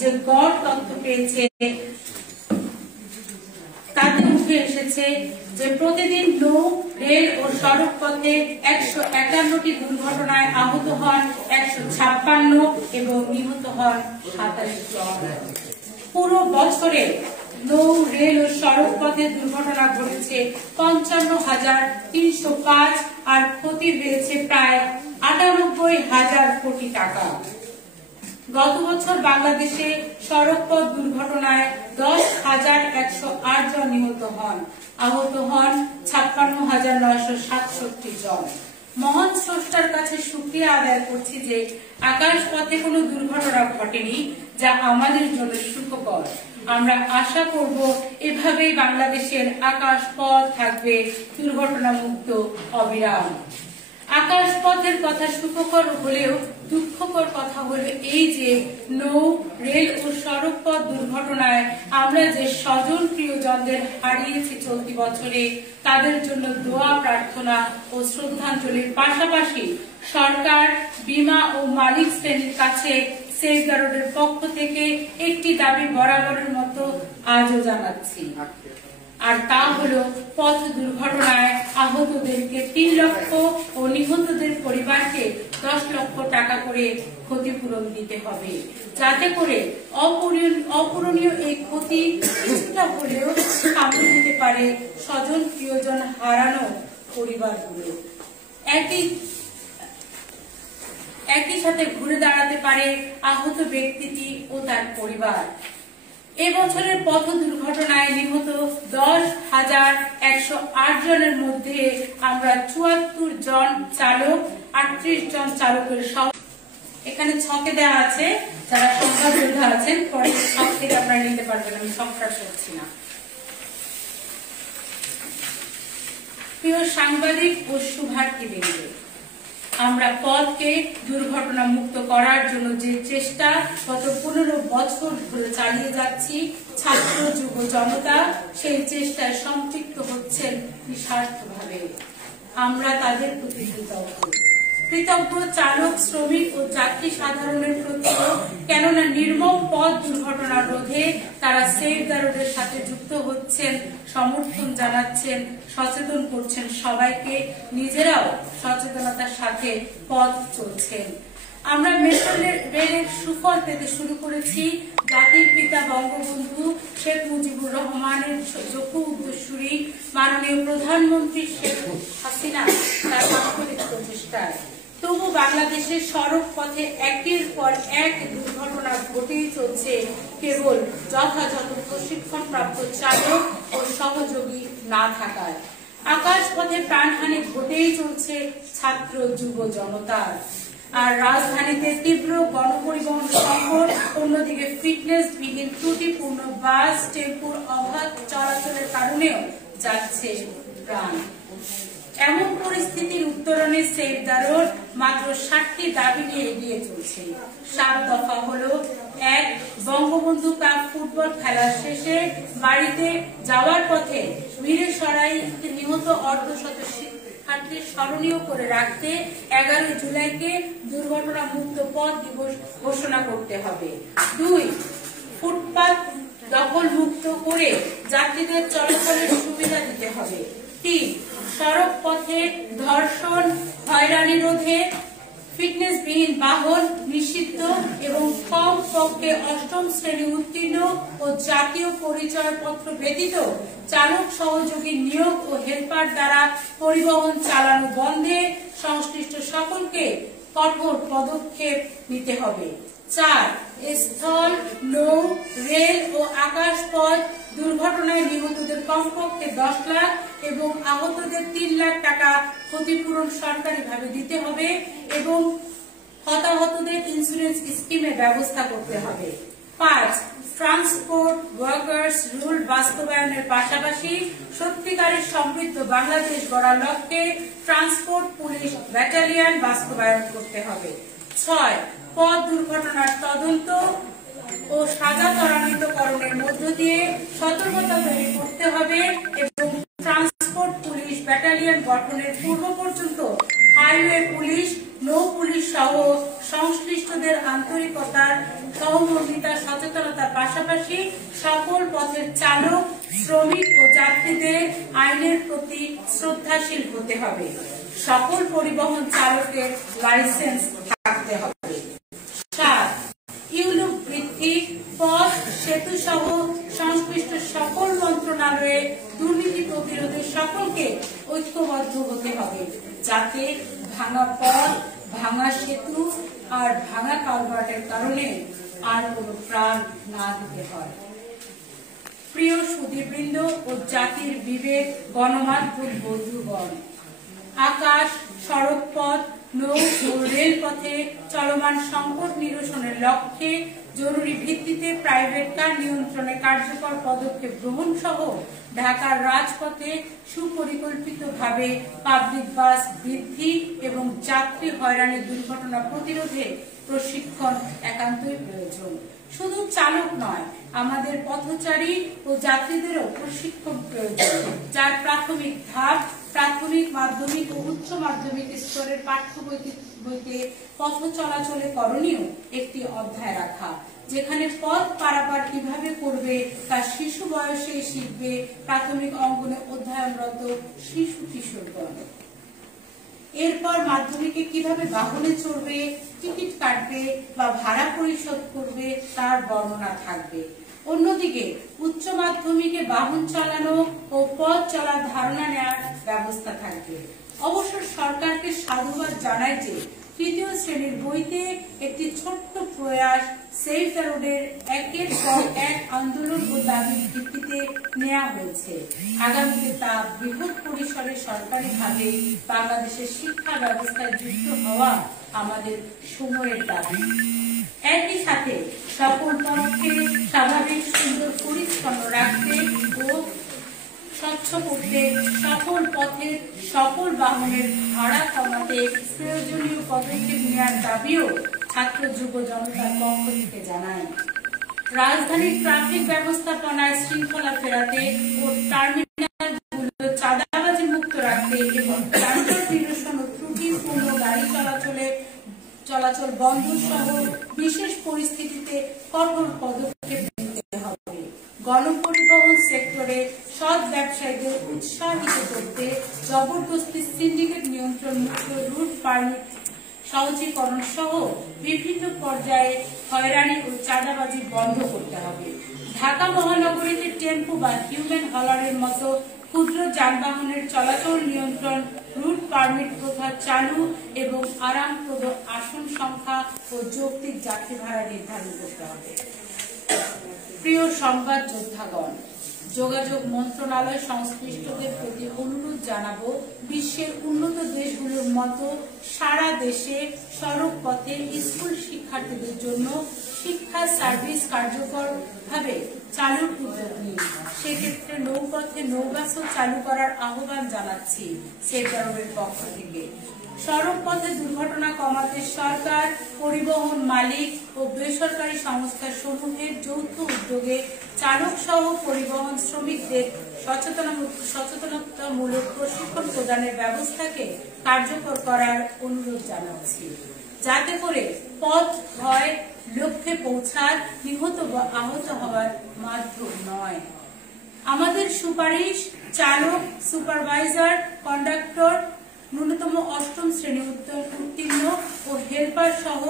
যে গড় তথ্য পেয়েছে তাতে উঠে এসেছে যে প্রতিদিন নৌ, রেল ও সড়ক পথে 151টি দুর্ঘটনায় আহত হন 156 এবং নিহত হন 27 জন। পুরো বছরে নৌ, রেল ও সড়ক পথে দুর্ঘটনা ঘটেছে 55,305 আর ক্ষতি হয়েছে প্রায় 98,000 কোটি টাকা। গত বছর বাংলাদেশে সড়ক পথ দুর্ঘটনায় 10,108 জন নিহত হন, আহত হন 56,967 জন। মহান স্রষ্টার কাছে শুকরিয়া আদায় করছি যে আকাশ পথে কোনো দুর্ঘটনা ঘটেনি, যা আমাদের জন্য সুখকর। আমরা আশা করব এভাবেই বাংলাদেশের আকাশ পথ থাকবে দুর্ঘটনা মুক্ত, অবিরাম। আকাশ পথের কথা সুখকর হলেও দুঃখকর কথা হলো এই যে নৌ, রেল ও সড়ক পথ দুর্ঘটনায় আমরা যে স্বজন প্রিয়জনদের হারিয়েছি চলতি বছরে, তাদের জন্য দোয়া, প্রার্থনা ও শ্রদ্ধাঞ্জলির পাশাপাশি সরকার, বীমা ও মালিক শ্রেণীর কাছে সেফগার্ডের পক্ষ থেকে একটি দাবি বরাবরের মতো আজও জানাচ্ছি, আর তা হলো পথ দুর্ঘটনায় আহতদেরকে 3 লক্ষ ও নিহতদের পরিবারকে 10 লক্ষ টাকা করে ক্ষতিপূরণ দিতে হবে, যাতে করে অপূরণীয় এই ক্ষতি কিছুটা হলেও সামলে দিতে পারে স্বজন প্রিয়জন হারানো পরিবারগুলো। একই সাথে ঘুরে দাঁড়াতে পারে আহত ব্যক্তিটি ও তার পরিবার। এবছরের পথ দুর্ঘটনায় নিহত 10,108 জনের মধ্যে আমরা 74 জন চালক, 38 জন চালকের এখানে ছকে দেওয়া আছে, যারা সংখ্যা যোদ্ধা আছেন পরে ছক থেকে আপনারা নিতে পারবেন, আমি ছকটা করছি না। প্রিয় সাংবাদিক ও শুভার্থীবৃন্দ, আমরা পথকে দুর্ঘটনা মুক্ত করার জন্য যে চেষ্টা গত 15 বছর ধরে চালিয়ে যাচ্ছি, ছাত্র যুব জনতা সেই চেষ্টায় সম্পৃক্ত হচ্ছেন নিঃস্বার্থভাবে। আমরা তাদের প্রতি কৃতজ্ঞ চালক, শ্রমিক ও যাত্রী সাধারণের প্রতি, কেননা নির্মম পথ দুর্ঘটনা রোধে তারা সেফগার্ডের সাথে যুক্ত হচ্ছেন, সমর্থন জানাচ্ছেন, সচেতন করছেন সবাইকে, নিজেরাও সচেতনতার সাথে পথ চলছেন। আমরা মেট্রো রেলের সুফল পেতে শুরু করেছি জাতির পিতা বঙ্গবন্ধু শেখ মুজিবুর রহমানের যোগ্য উত্তরসূরি মাননীয় প্রধানমন্ত্রী শেখ হাসিনা তার আন্তরিক প্রচেষ্টায়। তবু বাংলাদেশের সড়ক পথে একের পর এক দুর্ঘটনা ঘটেই চলছে, কেবল যথাযথ প্রশিক্ষণপ্রাপ্ত চালক ও সহযোগী না থাকায়। আকাশ পথে প্রাণহানি ঘটেই চলছে ছাত্র যুব জনতার। আর রাজধানীতে তীব্র গণপরিবহন সংকট, অন্যদিকে ফিটনেসবিহীন ত্রুটিপূর্ণ বাস, টেম্পুর অবাধ চলাচলের কারণেও যাচ্ছে প্রাণ। এমন পরিস্থিতির উত্তরণে সেফগার্ড মাত্র 7টি দাবি নিয়ে এগিয়ে চলছে। 7 দফা হলো: 1. বঙ্গবন্ধু কাপ ফুটবল খেলা শেষে বাড়িতে যাওয়ার পথে মিরসরাইতে নিহত অর্ধশত শিক্ষার্থী স্মরণীয় করে রাখতে 11 জুলাইকে দুর্ঘটনা মুক্ত পথ দিবস ঘোষণা করতে হবে। 2. ফুটপাত দখল মুক্ত করে যাত্রীদের চলাচলের সুবিধা দিতে হবে। 3. সড়ক পথে ধর্ষণ, হয়রানি রোধে ফিটনেসবিহীন বাহন নিষিদ্ধ এবং কমপক্ষে 8ম শ্রেণী উত্তীর্ণ ও জাতীয় পরিচয়পত্র ব্যতীত চালক সহযোগী নিয়োগ ও হেল্পার দ্বারা পরিবহন চালানো বন্ধে সংশ্লিষ্ট সকলকে কঠোর পদক্ষেপ নিতে হবে। 4. স্থল, নৌ, রেল ও আকাশ পথ দুর্ঘটনায় নিহতদের কমপক্ষে 10 লাখ এবং আহতদের 3 লাখ টাকা ক্ষতিপূরণ সরকারিভাবে দিতে হবে এবং হতাহতদের ইন্স্যুরেন্স স্কিমের ব্যবস্থা করতে হবে। 5. ট্রান্সপোর্ট ওয়ার্কার্স রুল বাস্তবায়নের পাশাপাশি সত্যিকারের সমৃদ্ধ বাংলাদেশ গড়ার লক্ষ্যে ট্রান্সপোর্ট পুলিশ ব্যাটালিয়ন বাস্তবায়ন করতে হবে। 6. পথ দুর্ঘটনার তদন্ত ও সাজা ত্বরান্বিতকরণের মধ্য দিয়ে সতর্কতা তৈরি করতে হবে এবং ট্রান্সপোর্ট পুলিশ ব্যাটালিয়ন গঠনের পূর্ব পর্যন্ত হাইওয়ে পুলিশ, নৌ পুলিশ সহ সংশ্লিষ্টদের আন্তরিকতার সহমর্মিতা পাশাপাশি সকল পথের চালক, শ্রমিক ও যাত্রীদের আইনের প্রতি শ্রদ্ধাশীল হতে হবে। সকল পরিবহন চালকের লাইসেন্স থাকতে হবে। 7. ইউলুপ বৃদ্ধি, পথ, সেতু সহ সংশ্লিষ্ট সকল মন্ত্রণালয়ে দুর্নীতি প্রতিরোধে সকলকে ঐক্যবদ্ধ হতে হবে, যাতে ভাঙা পথ, ভাঙা সেতু আর ভাঙা কালভার্টের কারণে আর কোনো প্রাণ না দিতে হয়। প্রিয় সুধীবৃন্দ ও জাতির বিবেক গণমাধ্যম বন্ধুগণ, আকাশ, সড়কপথ, নৌ ও রেলপথে চলমান সংকট নিরসনের লক্ষ্যে জরুরি ভিত্তিতে প্রাইভেট কার নিয়ন্ত্রণে কার্যকর পদক্ষেপ গ্রহণ সহ ঢাকার রাজপথে সুপরিকল্পিতভাবে পাবলিক বাস বৃদ্ধি এবং যাত্রী হয়রানি দুর্ঘটনা প্রতিরোধে প্রশিক্ষণ একান্তই প্রয়োজন। শুধু চালক নয়, আমাদের পথচারী ও যাত্রীদেরও প্রশিক্ষণ প্রয়োজন, যার প্রাথমিক ধাপ প্রাথমিক, মাধ্যমিক ও উচ্চ মাধ্যমিক স্তরের পাঠ্য বইতে পথ চলাচলে করণীয় একটি অধ্যায় রাখা, যেখানে পথ পারাপার কিভাবে করবে তা শিশু বয়সে শিখবে প্রাথমিক অঙ্গনে অধ্যয়নরত শিশু কিশোরগণ। এরপর মাধ্যমিকে কিভাবে বাহনে চড়বে, টিকিট কাটবে বা ভাড়া পরিশোধ করবে তার বর্ণনা থাকবে। অন্যদিকে উচ্চ মাধ্যমিকে বাহন চালানো ও পথ চলার ধারণা নেওয়ার ব্যবস্থা থাকবে। অবশ্য সরকারকে সাধুবাদ জানায় যে তৃতীয় শ্রেণীর বইতে একটি ছোট্ট প্রয়াস সেভ দ্য রোডের একের পর এক আন্দোলন ও দাবির ভিত্তিতে নেওয়া হয়েছে। আগামীতে তা বৃহৎ পরিসরে সরকারিভাবে বাংলাদেশের শিক্ষা ব্যবস্থায় যুক্ত হওয়া আমাদের সময়ের দাবি। একই সাথে সকল পথকে স্বাভাবিক, সুন্দর, পরিচ্ছন্ন রাখতে ও স্বচ্ছ করতে সকল পথের সকল বাহনের ভাড়া কমাতে প্রয়োজনীয় পদক্ষেপ নেওয়ার দাবিও ছাত্র যুব জনতার পক্ষ থেকে জানায়। রাজধানীর ট্রাফিক ব্যবস্থাপনায় শৃঙ্খলা ফেরাতে ও টার্মিনালগুলো চাঁদাবাজি মুক্ত রাখতে এবং যানজট নিরসন ও ত্রুটিপূর্ণ গাড়ি চলাচল বন্ধ সহ বিশেষ পরিস্থিতিতে কঠোর পদক্ষেপ নিতে হবে। গণপরিবহন সেক্টরে সৎ ব্যবসায়ীদের উৎসাহিত করতে জবরদস্তি, সিন্ডিকেট নিয়ন্ত্রণ মুক্ত, রুট পারমিট সহজীকরণ সহ বিভিন্ন পর্যায়ে হয়রানি ও চাঁদাবাজি বন্ধ করতে হবে। ঢাকা মহানগরীতে টেম্পো বা হিউম্যান হলারের মতো ক্ষুদ্র যানবাহনের চলাচল নিয়ন্ত্রণ, রুট পারমিট প্রথা চালু এবং আরামপ্রদ আসন সংখ্যা ও যৌক্তিক যাত্রী ভাড়া নির্ধারণ করতে হবে। প্রিয় সংবাদ যোদ্ধাগণ, যোগাযোগ মন্ত্রণালয় সংশ্লিষ্টদের প্রতি অনুরোধ জানাবো, বিশ্বের উন্নত দেশগুলোর মতো সারা দেশে সড়ক পথে স্কুল শিক্ষার্থীদের জন্য শিক্ষা সার্ভিস কার্যকরভাবে চালুর উদ্যোগ নিন। সেক্ষেত্রে নৌপথে নৌবাসও চালু করার আহ্বান জানাচ্ছি সেভ দ্য রোডের পক্ষ থেকে। সড়ক পথে দুর্ঘটনা কমাতে সরকার, পরিবহন মালিক ও বেসরকারি সংস্থা সমূহের যৌথ উদ্যোগে চালক সহ পরিবহন শ্রমিকদের সচেতনতামূলক প্রশিক্ষণ প্রদানের ব্যবস্থাকে কার্যকর করার অনুরোধ জানাচ্ছি, যাতে করে পথ হয় লক্ষ্যে পৌঁছার, নিহত বা আহত হওয়ার মাধ্যম নয়। আমাদের সুপারিশ, চালক, সুপারভাইজার, কন্ডাক্টর, ন্যূনতম 8ম শ্রেণী উত্তীর্ণ ও হেল্পার সহ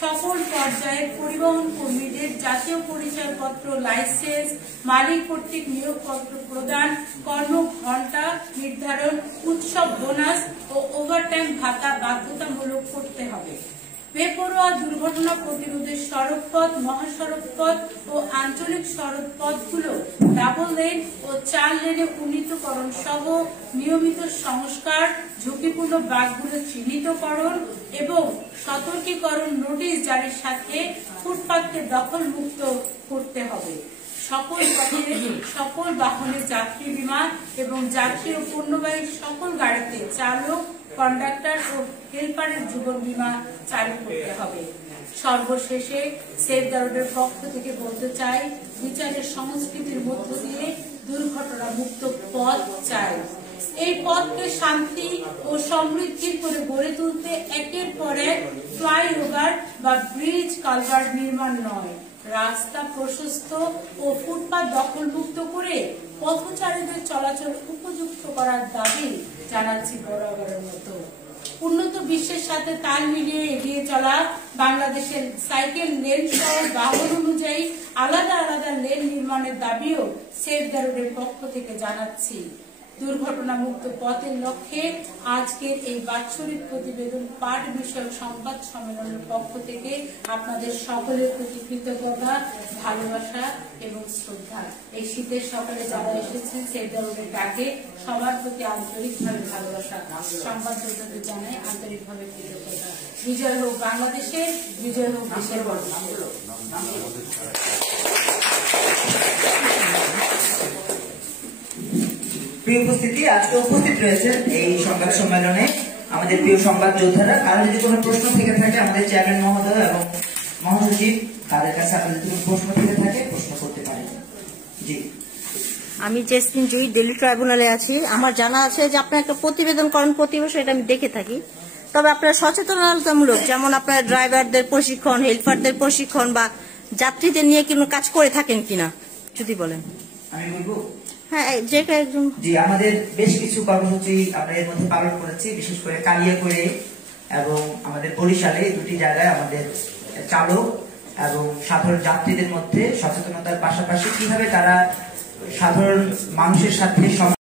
সকল পর্যায়ের পরিবহন কর্মীদের জাতীয় পরিচয়পত্র, লাইসেন্স, মালিক কর্তৃক নিয়োগপত্র প্রদান, কর্মঘণ্টা নির্ধারণ, উৎসব বোনাস ও ওভারটাইম ভাতা বাধ্যতামূলক করতে হবে। বেপরোয়া দুর্ঘটনা প্রতিরোধে সড়কপথ, মহাসড়কপথ ও আঞ্চলিক সড়কপথগুলো ডাবল লেন ও 4 লেনে উন্নীতকরণ সহ নিয়মিত সংস্কার, ঝুঁকিপূর্ণ বাসগুলো চিহ্নিতকরণ এবং সতর্কীকরণ নোটিশ জারির সাথে ফুটপাতকে দখল মুক্ত করতে হবে। সকল পথে সকল বাহনে যাত্রী বিমা এবং যাত্রী ও পণ্যবাহী সকল গাড়িতে চালক, কন্ডাক্টর ও হেল্পারের জীবন বীমা চালু করতে হবে। সর্বশেষে সেভ দ্য রোডের পক্ষ থেকে বলতে চাই, বিচারের সংস্কৃতির মধ্য দিয়ে দুর্ঘটনা মুক্ত পথ চাই। এই পথকে শান্তি ও সমৃদ্ধির করে গড়ে তুলতে একের পর এক ফ্লাইওভার বা ব্রিজ, কালভার্ট নির্মাণ নয়, রাস্তা প্রশস্ত ও ফুটপাত দখলমুক্ত করে পথচারীদের চলাচল উপযুক্ত করার দাবি জানাচ্ছি বরাবরের মতো। উন্নত বিশ্বের সাথে তাল মিলিয়ে এগিয়ে চলা বাংলাদেশের সাইকেল লেন সহ বাহন অনুযায়ী আলাদা আলাদা লেন নির্মাণের দাবিও সেভ দ্য রোডের পক্ষ থেকে জানাচ্ছি। দুর্ঘটনা মুক্ত পথের লক্ষ্যে আজকের এই বাৎসরিক প্রতিবেদন পাঠ বিষয়ক সংবাদ সম্মেলনের পক্ষ থেকে আপনাদের সকলের প্রতি কৃতজ্ঞতা, ভালোবাসা এবং শ্রদ্ধা। এই শীতের সকালে যারা এসেছেন সেভ দ্য রোডের ডাকে সবার প্রতি আন্তরিকভাবে ভালোবাসা, সংবাদ যোদ্ধাদের জানাই আন্তরিকভাবে কৃতজ্ঞতা। বিজয় হোক বাংলাদেশের, বিজয় হোক দেশের মানুষের। প্রিয় উপস্থিতি, আজকে উপস্থিত রয়েছেন এই সংবাদ সম্মেলনে আমাদের প্রিয় সংবাদ যোদ্ধারা। কারো যদি কোনো প্রশ্ন থেকে থাকে আমাদের চেয়ারম্যান মহোদয় এবং মহাসচিব তাদের কাছে আপনাদের যদি কোনো প্রশ্ন থেকে থাকে প্রশ্ন করতে পারেন। জি, আমি জেসমিন জুই, দিল্লি ট্রাইব্যুনালে আছি। আমার জানা আছে যে আপনারা একটা প্রতিবেদন করেন প্রতি বছর, এটা আমি দেখে থাকি। তবে আপনারা সচেতনতামূলক, যেমন আপনার ড্রাইভারদের প্রশিক্ষণ, হেল্পারদের প্রশিক্ষণ বা যাত্রীদের নিয়ে কোনো কাজ করে থাকেন কিনা যদি বলেন। আমি বলবো। হ্যাঁ, যে একজন। জি, আমাদের বেশ কিছু কর্মসূচি আমরা এর মধ্যে পালন করেছি, বিশেষ করে কালিয়াকৈরে এবং আমাদের বরিশালে, দুটি জায়গায় আমাদের চালক এবং সাধারণ যাত্রীদের মধ্যে সচেতনতার পাশাপাশি কিভাবে তারা সাধারণ মানুষের সাথে